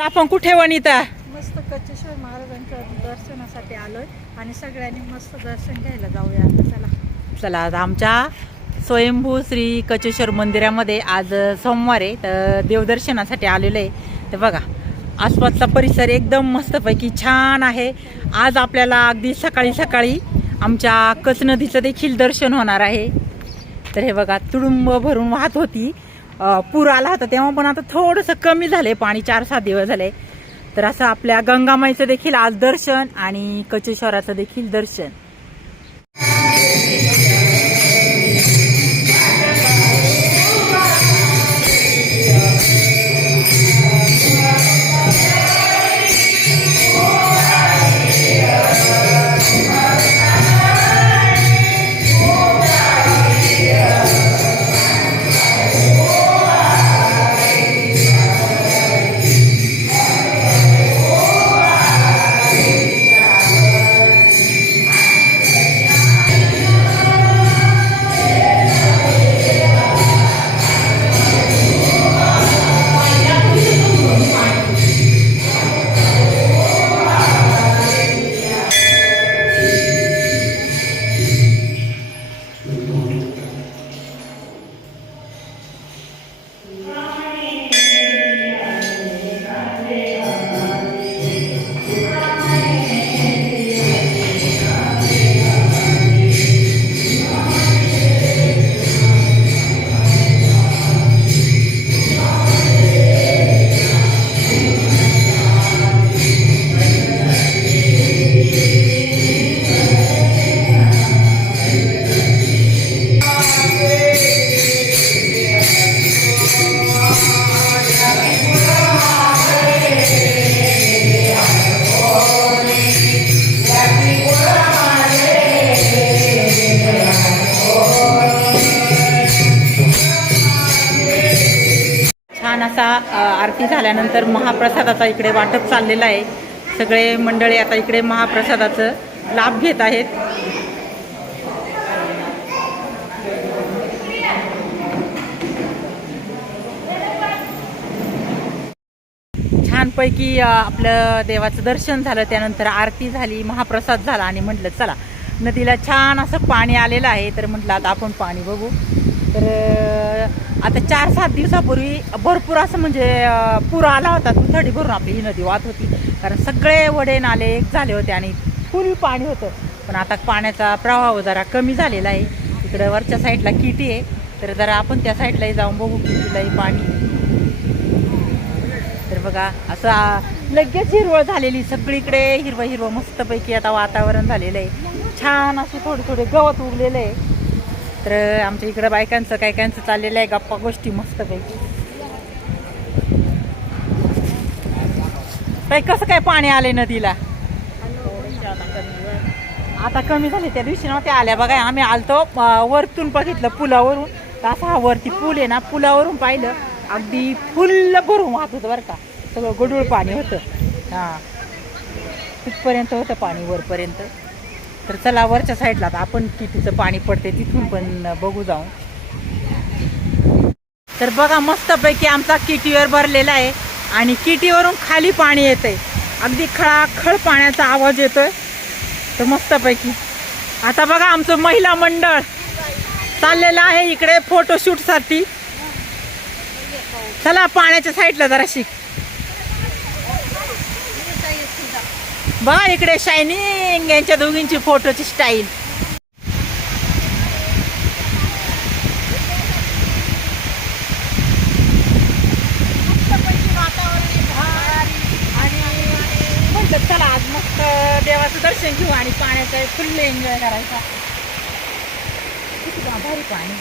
आपण कुठे वनिता? मस्त कचेश्वर महाराजांच्या दर्शनासाठी आलोय आणि सगळ्यांनी मस्त दर्शन घ्यायला जाऊया आता. चला चला, आज आमच्या स्वयंभू श्री कचेश्वर मंदिरामध्ये आज सोमवार आहे, तर देवदर्शनासाठी आलेलो आहे. तर बघा, आसपासचा परिसर एकदम मस्तपैकी छान आहे. आज आपल्याला अगदी सकाळी सकाळी आमच्या कच नदीचं देखील दर्शन होणार आहे. तर हे बघा, तुडुंब भरून वाहत होती. पूर आला होता तेव्हा, पण आता थोडंसं कमी झालंय पाणी, 4-7 दिवस झाले. तर असं आपल्या गंगामाईचं देखील आज दर्शन आणि कचेश्वराचं देखील दर्शन. असा आरती झाल्यानंतर महाप्रसादाचा इकडे वाटप चाललेला आहे. सगळे मंडळी आता इकडे महाप्रसादाचं लाभ घेत आहेत. छानपैकी आपलं देवाचं दर्शन झालं, त्यानंतर आरती झाली, महाप्रसाद झाला आणि म्हटलं चला, नदीला छान असं पाणी आलेलं आहे. तर म्हटलं आता आपण पाणी बघू. तर आता 4-7 दिवसापूर्वी भरपूर असं म्हणजे पूर आला होता. दुथडी भरून आपली ही नदी वाहत होती, कारण सगळे वडे नाले एक झाले होते आणि फुल पाणी होतं. पण आता पाण्याचा प्रवाह जरा कमी झालेला आहे. इकडं वरच्या साईडला किटी आहे, तर जरा आपण त्या साईडलाही जाऊन बघू किटीलाही पाणी. तर बघा, असं लगेच हिरवळ झालेली, सगळीकडे हिरवं हिरवं मस्तपैकी आता वातावरण झालेलं आहे. छान असे थोडे थोडे गवत उगलेलं आहे. तर आमच्या इकडं बायकांचं काय कायचं चाललेलं आहे गप्पा गोष्टी मस्तपैकी. ताई, कसं काय पाणी आले नदीला? आता कमी झाले. त्या दिवशी नव्हत्या आल्या बघा, आम्ही आलतो वरतून बघितलं पुलावरून. तर असा हा वरती पूल आहे ना, पुलावरून पाहिलं अगदी फुल्ल भरून वाहत होतं बरं का. सगळं गडूळ पाणी होतं. हां, तिथपर्यंत होतं पाणी वरपर्यंत. तर चला, वरच्या साईडला आता आपण कितीचं पाणी पडते तिथून पण बघू जाऊन. तर बघा, मस्तपैकी आमचा किटीवर भरलेला आहे आणि किटीवरून खाली पाणी येतंय. अगदी खळाखळ पाण्याचा आवाज येतोय. तर मस्तपैकी आता बघा, आमचं महिला मंडळ चाललेलं आहे इकडे फोटोशूटसाठी. चला पाण्याच्या साईडला जरा शिक. बघा इकडे शायनिंग, यांच्या दोघींची फोटोची स्टाईल. आणि म्हटलं चला आज मस्त देवाचं दर्शन घेऊ आणि पाण्याचा फुल एन्जॉय करायचा. किती भारी पाणी.